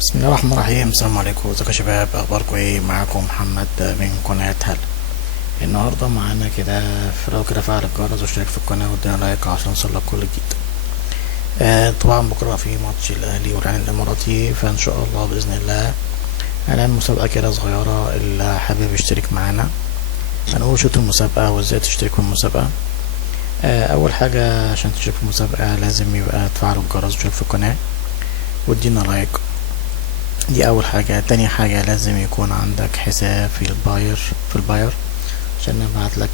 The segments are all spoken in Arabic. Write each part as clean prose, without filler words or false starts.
بسم الله الرحمن الرحيم. السلام عليكم، ازيكم يا شباب؟ اخباركم ايه؟ معاكم محمد من قناة هل. النهارده معانا كده لو كده فعل الجرس واشترك في القناة وادينا لايك عشان نوصلك كل جديد. طبعا بكره في ماتش الاهلي والعين الاماراتي، فان شاء الله باذن الله هنعمل مسابقة كده صغيرة. اللي حابب يشترك معانا هنقول شوط المسابقة وازاي تشترك في المسابقة. اول حاجة عشان تشترك في المسابقة لازم يبقى تفعلوا الجرس وتشترك في القناة وادينا لايك، دي اول حاجة. تاني حاجة لازم يكون عندك حساب في الباير عشان نبعت لك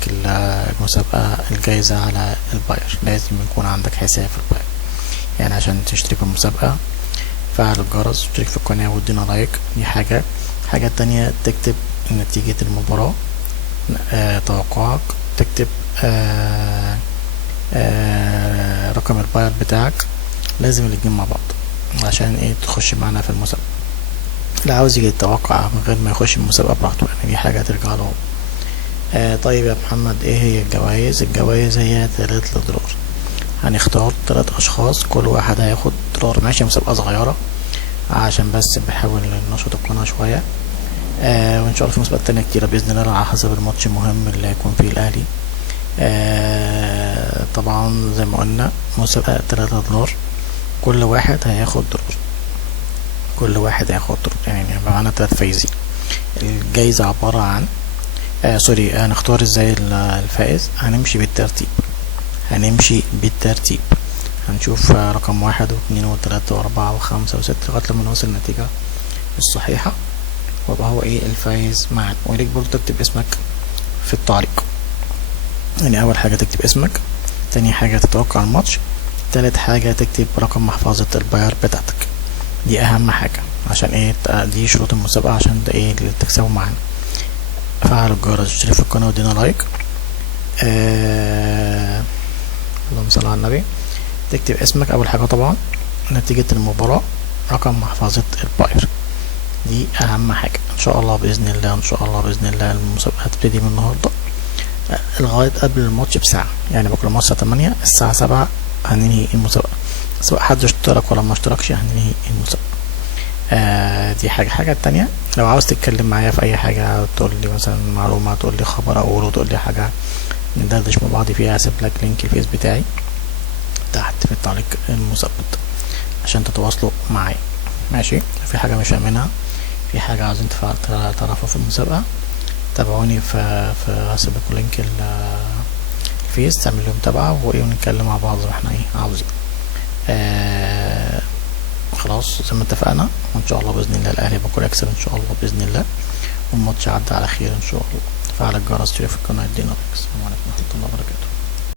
المسابقة الجايزة على الباير. لازم يكون عندك حساب في الباير، يعني عشان تشترك في المسابقة فعل الجرس واشترك في القناة وادينا لايك، دي حاجة. الحاجة التانية تكتب نتيجة المباراة، توقعك، تكتب رقم الباير بتاعك، لازم الاتنين مع بعض عشان ايه تخش معنا في المسابقة. اللي عاوز يجي يتوقع من غير ما يخش المسابقة براحته، يعني دي حاجة ترجع له. طيب يا محمد، ايه هي الجوائز؟ الجوائز هي 3 دولار. هنختار 3 اشخاص، كل واحد هياخد دولار. ماشي، مسابقة صغيرة عشان بس بنحاول ننشط القناة شوية. وان شاء الله في مسابقات تانية كتيرة بإذن الله على حسب الماتش المهم اللي هيكون فيه الأهلي. طبعا زي ما قلنا مسابقة 3 دولار، كل واحد هياخد دولار. يعني معانا 3 فايزين. الجايزة عبارة عن هنختار ازاي الفائز. هنمشي بالترتيب، هنشوف رقم 1 و2 و3 و4 و5 و6 لغاية لما نوصل النتيجة الصحيحة ويبقى هو ايه الفايز معانا. وليك برضه تكتب اسمك في التعليق، يعني اول حاجة تكتب اسمك، تاني حاجة تتوقع الماتش، تالت حاجة تكتب رقم محفظة الباير بتاعتك. دي اهم حاجة عشان ايه دي شروط المسابقة عشان ده ايه اللي تكسبه معانا. فعل الجرس، اشترك في القناة ودينا لايك. اللهم صل على النبي. تكتب اسمك اول حاجة، طبعا نتيجة المباراة، رقم محفظة الباير، دي اهم حاجة. ان شاء الله باذن الله المسابقة هتبتدي من النهاردة لغاية قبل الماتش بساعة، يعني بكرة الماتش الساعة 8، الساعة 7 هننهي المسابقة، سواء حد اشترك ولا ما اشتركش هننهي المسابقة. دي حاجة التانية، لو عاوز تتكلم معايا في اي حاجة، تقول لي مثلا معلومة، تقول لي خبر اقوله، تقول لي حاجة ندردش مع بعض فيها، هسيب لك لينك الفيس بتاعي تحت في التعليق المثبت عشان تتواصلوا معايا. ماشي، في حاجة مش فاهمينها، في حاجة عاوزين تعرفوا في المسابقة، تابعوني في هسيب لكم لينك الفيس، تعمل لي متابعة ونتكلم مع بعض زي ما احنا عاوزين. خلاص زي ما اتفقنا، وان شاء الله باذن الله الاهلي بكره يكسب ان شاء الله باذن الله، والماتش عدى على خير ان شاء الله. فعل الجرس، اشترك في القناه، ادينا لايك. السلام عليكم ورحمه الله وبركاته.